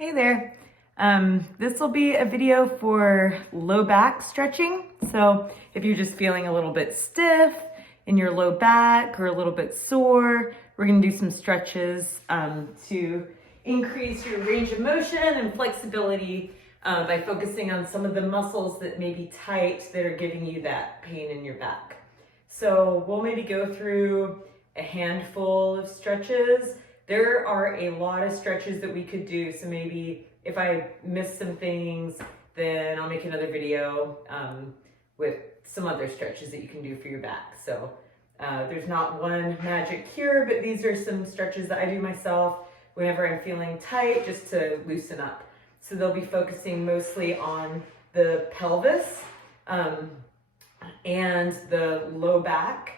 Hey there. This will be a video for low back stretching. So if you're just feeling a little bit stiff in your low back or a little bit sore, we're gonna do some stretches to increase your range of motion and flexibility by focusing on some of the muscles that may be tight that are giving you that pain in your back. So we'll maybe go through a handful of stretches. There are a lot of stretches that we could do, so maybe if I miss some things, then I'll make another video with some other stretches that you can do for your back. So there's not one magic cure, but these are some stretches that I do myself whenever I'm feeling tight, just to loosen up. So they'll be focusing mostly on the pelvis and the low back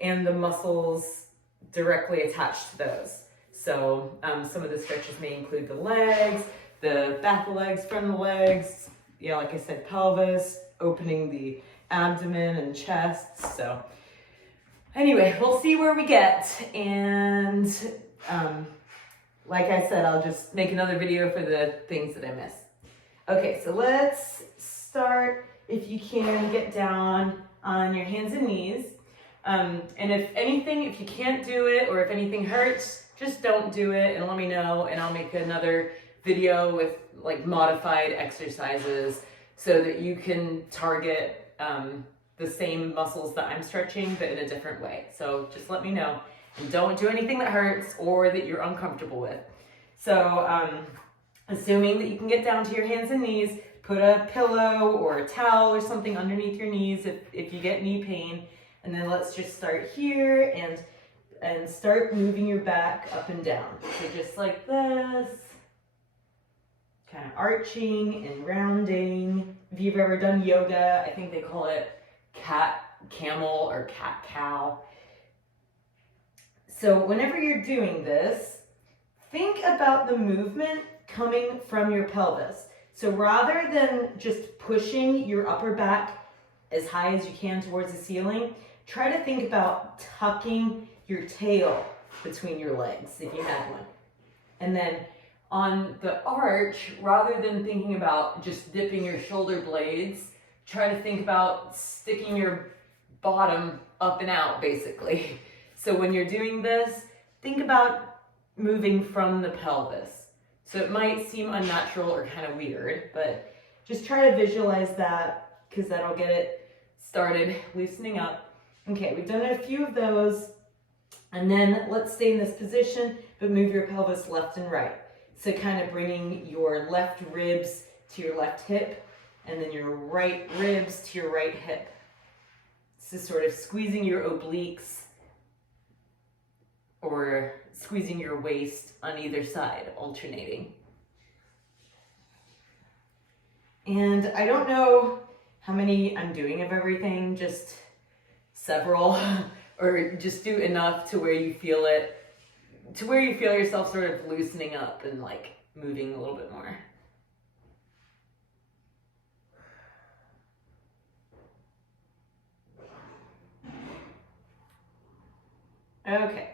and the muscles directly attached to those. So some of the stretches may include the legs, the back of the legs, front of the legs, yeah, like I said, pelvis, opening the abdomen and chest. So anyway, we'll see where we get. And like I said, I'll just make another video for the things that I miss. Okay, so let's start. If you can, get down on your hands and knees. And if anything, if you can't do it or if anything hurts, just don't do it and let me know, and I'll make another video with like modified exercises so that you can target the same muscles that I'm stretching, but in a different way. So just let me know, and don't do anything that hurts or that you're uncomfortable with. So assuming that you can get down to your hands and knees, put a pillow or a towel or something underneath your knees if you get knee pain. And then let's just start here and start moving your back up and down. So just like this, kind of arching and rounding. If you've ever done yoga, I think they call it cat camel or cat cow. So whenever you're doing this, think about the movement coming from your pelvis. So rather than just pushing your upper back as high as you can towards the ceiling, try to think about tucking your tail between your legs, if you have one. And then on the arch, rather than thinking about just dipping your shoulder blades, try to think about sticking your bottom up and out, basically. So when you're doing this, think about moving from the pelvis. So it might seem unnatural or kind of weird, but just try to visualize that, because that'll get it started loosening up. Okay, we've done a few of those. And then let's stay in this position, but move your pelvis left and right. So kind of bringing your left ribs to your left hip, and then your right ribs to your right hip. So sort of squeezing your obliques or squeezing your waist on either side, alternating. And I don't know how many I'm doing of everything, just several. Or just do enough to where you feel it, to where you feel yourself sort of loosening up and like moving a little bit more. Okay.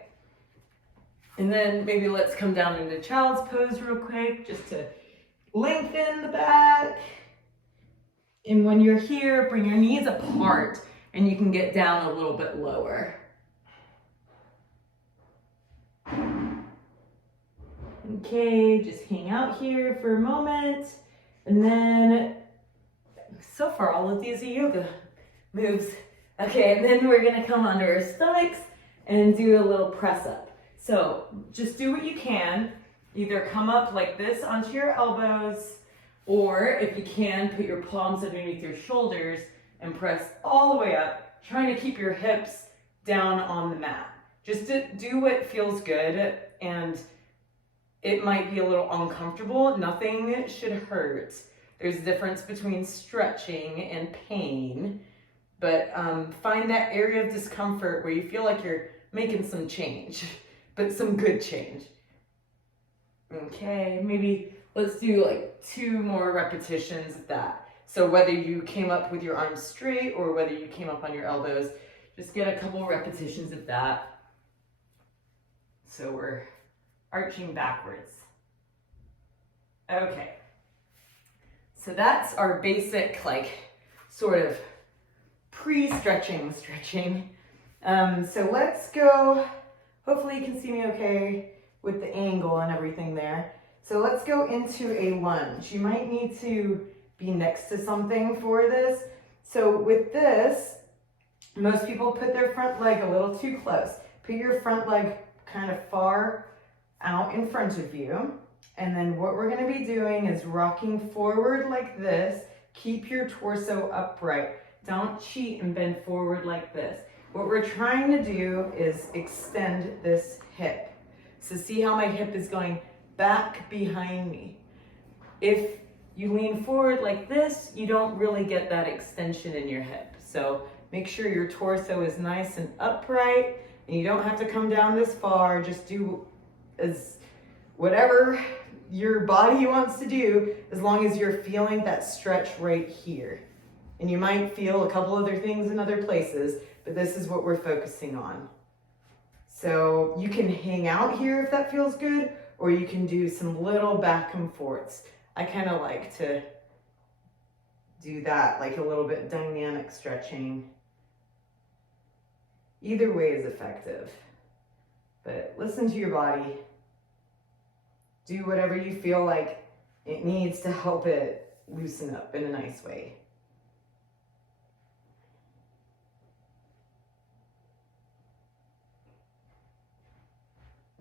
And then maybe let's come down into child's pose real quick, just to lengthen the back. And when you're here, bring your knees apart, and you can get down a little bit lower. Okay, just hang out here for a moment. And then, so far all of these are yoga moves. Okay, and then we're gonna come under our stomachs and do a little press up. So just do what you can. Either come up like this onto your elbows, or if you can, put your palms underneath your shoulders and press all the way up, trying to keep your hips down on the mat. Just to do what feels good, and it might be a little uncomfortable. Nothing should hurt. There's a difference between stretching and pain, but find that area of discomfort where you feel like you're making some change, but some good change. Okay, maybe let's do like 2 more repetitions of that. So whether you came up with your arms straight or whether you came up on your elbows, just get a couple repetitions of that. So we're arching backwards. Okay. So that's our basic, like, sort of pre-stretching stretching. So let's go, hopefully you can see me okay with the angle and everything there. So let's go into a lunge. You might need to be next to something for this. So with this, most people put their front leg a little too close. Put your front leg kind of far out in front of you. And then what we're gonna be doing is rocking forward like this. Keep your torso upright. Don't cheat and bend forward like this. What we're trying to do is extend this hip. So see how my hip is going back behind me. If you lean forward like this, you don't really get that extension in your hip. So make sure your torso is nice and upright, and you don't have to come down this far. Just do as whatever your body wants to do, as long as you're feeling that stretch right here. And you might feel a couple other things in other places, but this is what we're focusing on. So you can hang out here if that feels good, or you can do some little back and forths. I kind of like to do that, like a little bit dynamic stretching. Either way is effective, but listen to your body. Do whatever you feel like it needs to help it loosen up in a nice way.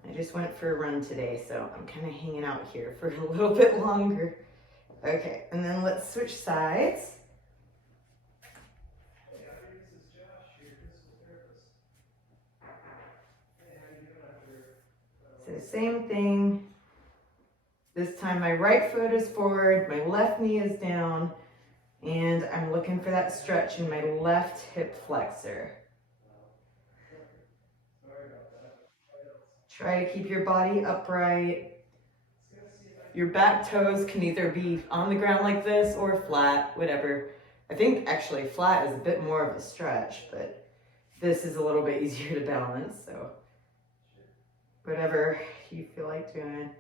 I just went for a run today, so I'm kind of hanging out here for a little bit longer. Okay, and then let's switch sides. So same thing. This time my right foot is forward, my left knee is down, and I'm looking for that stretch in my left hip flexor. Try to keep your body upright. Your back toes can either be on the ground like this or flat, whatever. I think actually flat is a bit more of a stretch, but this is a little bit easier to balance, so whatever you feel like doing.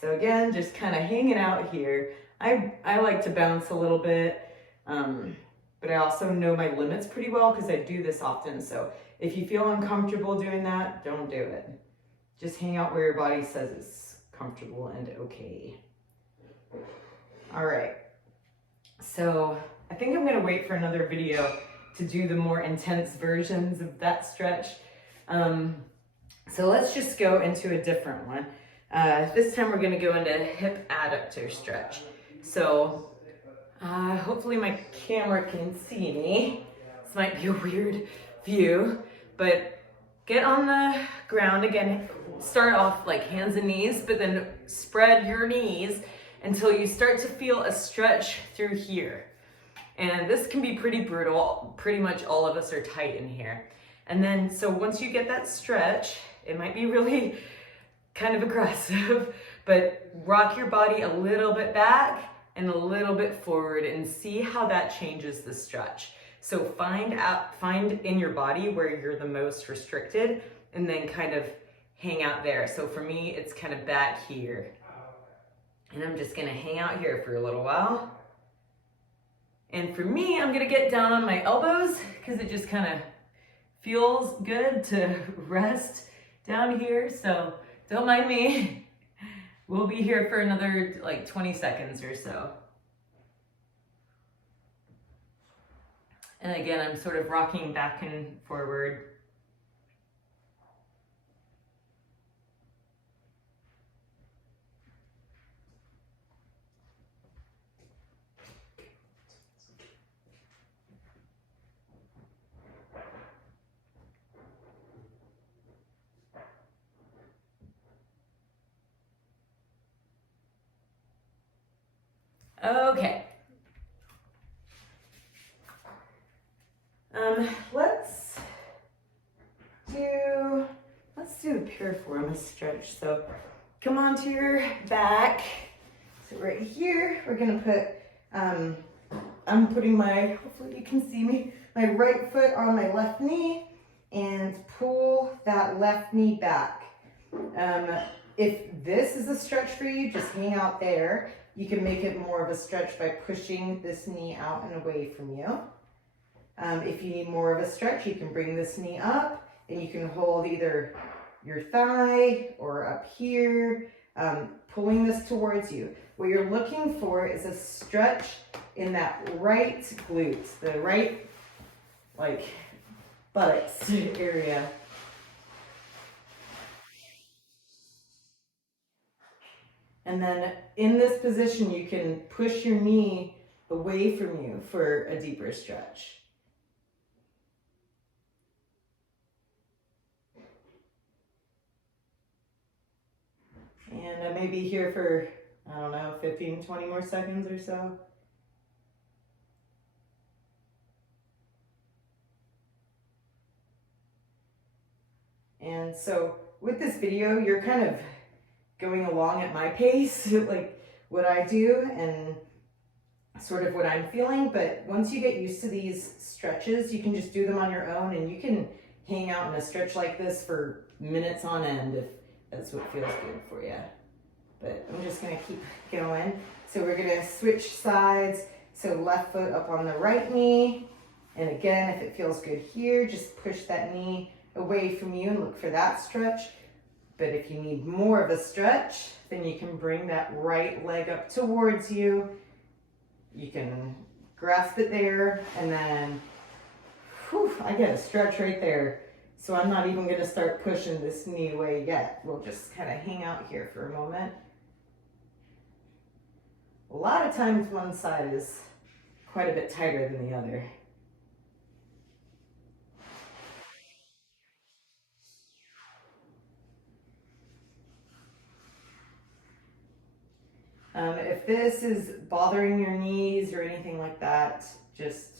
So again, just kind of hanging out here. I like to bounce a little bit, but I also know my limits pretty well because I do this often. So if you feel uncomfortable doing that, don't do it. Just hang out where your body says it's comfortable and okay. All right. So I think I'm gonna wait for another video to do the more intense versions of that stretch. So let's just go into a different one. This time we're gonna go into hip adductor stretch. So hopefully my camera can see me. This might be a weird view, but get on the ground again. Start off like hands and knees, but then spread your knees until you start to feel a stretch through here. And this can be pretty brutal. Pretty much all of us are tight in here. And then, so once you get that stretch, it might be really kind of aggressive, but rock your body a little bit back and a little bit forward and see how that changes the stretch. So find in your body where you're the most restricted and then kind of hang out there. So for me, it's kind of back here. And I'm just gonna hang out here for a little while. And for me, I'm gonna get down on my elbows because it just kind of feels good to rest down here. So don't mind me. We'll be here for another like 20 seconds or so. And again, I'm sort of rocking back and forward. Okay. Let's do a piriformis stretch. So come onto your back. So right here, we're gonna put, I'm putting my, hopefully you can see me, my right foot on my left knee and pull that left knee back. If this is a stretch for you, just hang out there. You can make it more of a stretch by pushing this knee out and away from you. If you need more of a stretch, you can bring this knee up and you can hold either your thigh or up here, pulling this towards you. What you're looking for is a stretch in that right glute, the right, like, buttocks area. And then in this position, you can push your knee away from you for a deeper stretch. And I may be here for, I don't know, 15, 20 more seconds or so. And so with this video, you're kind of going along at my pace, like what I do and sort of what I'm feeling. But once you get used to these stretches, you can just do them on your own, and you can hang out in a stretch like this for minutes on end if that's what feels good for you. But I'm just gonna keep going. So we're gonna switch sides. So left foot up on the right knee. And again, if it feels good here, just push that knee away from you and look for that stretch. But if you need more of a stretch, then you can bring that right leg up towards you. You can grasp it there, and then, whew, I get a stretch right there. So I'm not even gonna start pushing this knee away yet. We'll just kind of hang out here for a moment. A lot of times one side is quite a bit tighter than the other. If this is bothering your knees or anything like that, just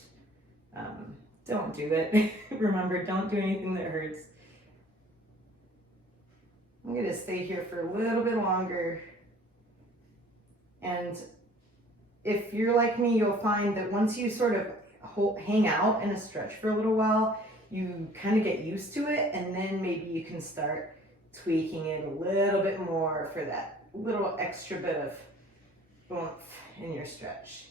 don't do it. Remember, don't do anything that hurts. I'm going to stay here for a little bit longer. And if you're like me, you'll find that once you sort of hang out in a stretch for a little while, you kind of get used to it, and then maybe you can start tweaking it a little bit more for that little extra bit of oomph in your stretch.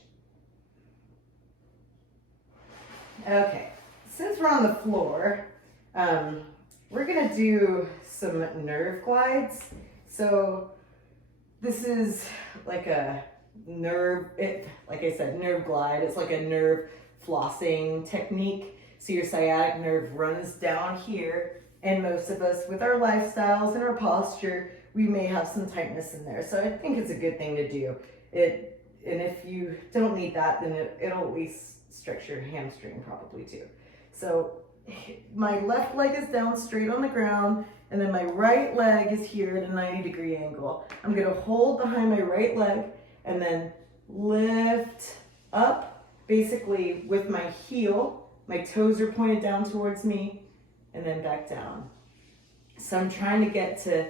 Okay, since we're on the floor, we're gonna do some nerve glides. So this is like a nerve, like I said, nerve glide. It's like a nerve flossing technique. So your sciatic nerve runs down here, and most of us with our lifestyles and our posture, we may have some tightness in there. So I think it's a good thing to do. And if you don't need that, then it'll at least stretch your hamstring probably too. So my left leg is down straight on the ground, and then my right leg is here at a 90-degree angle. I'm gonna hold behind my right leg and then lift up, basically with my heel. My toes are pointed down towards me, and then back down. So I'm trying to get to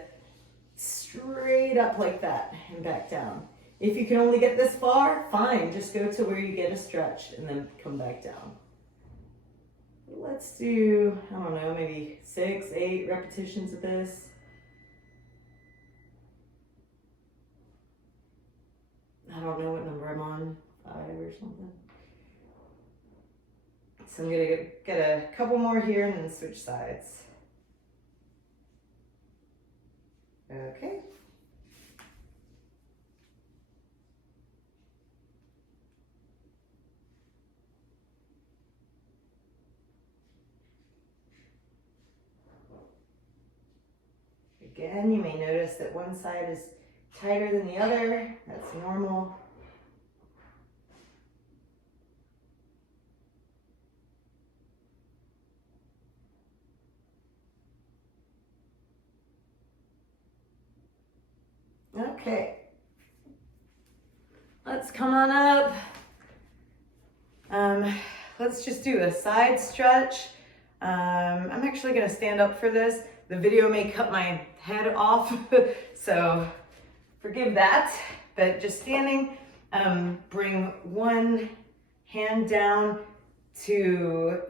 straight up like that and back down. If you can only get this far, fine. Just go to where you get a stretch and then come back down. Let's do, I don't know, maybe 6, 8 repetitions of this. I don't know what number I'm on, 5 or something. So I'm gonna get a couple more here and then switch sides. Okay. Again, you may notice that one side is tighter than the other. That's normal. Okay. Let's come on up. Let's just do a side stretch. I'm actually going to stand up for this. The video may cut my head off, so forgive that. But just standing, bring one hand down to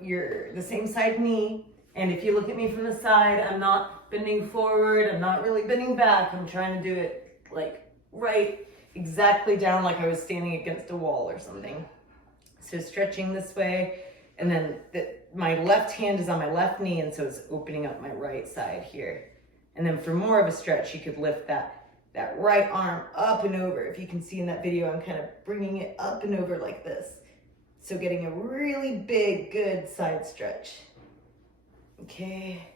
the same side knee. And if you look at me from the side, I'm not bending forward. I'm not really bending back. I'm trying to do it like right exactly down like I was standing against a wall or something. So stretching this way, and then my left hand is on my left knee, and so it's opening up my right side here. And then for more of a stretch, you could lift that right arm up and over. If you can see in that video, I'm kind of bringing it up and over like this. So getting a really big, good side stretch. Okay,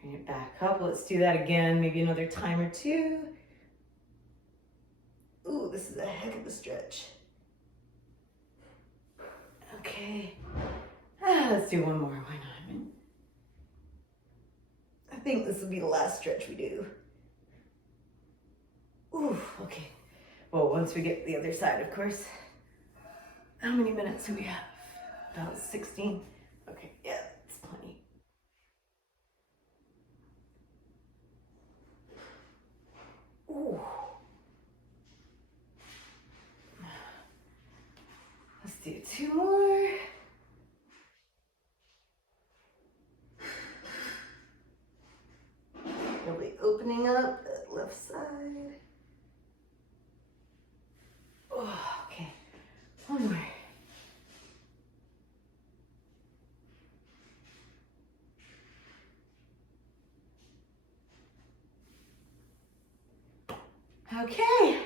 bring it back up. Let's do that again, maybe another time or two. Ooh, this is a heck of a stretch. Okay, let's do one more, why not? I think this will be the last stretch we do. Ooh, okay. Well, once we get the other side, of course. How many minutes do we have? About 16. Okay, yeah, it's plenty. Ooh. Let's do 2 more. Really opening up that left side. Oh, okay, one more. Okay,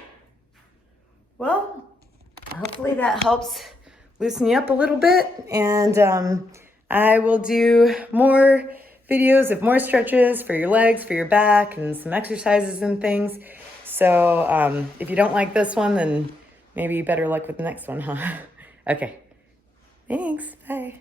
well, hopefully that helps loosen you up a little bit, and I will do more videos of more stretches for your legs, for your back, and some exercises and things. So if you don't like this one, then maybe better luck with the next one, huh? Okay, thanks, bye.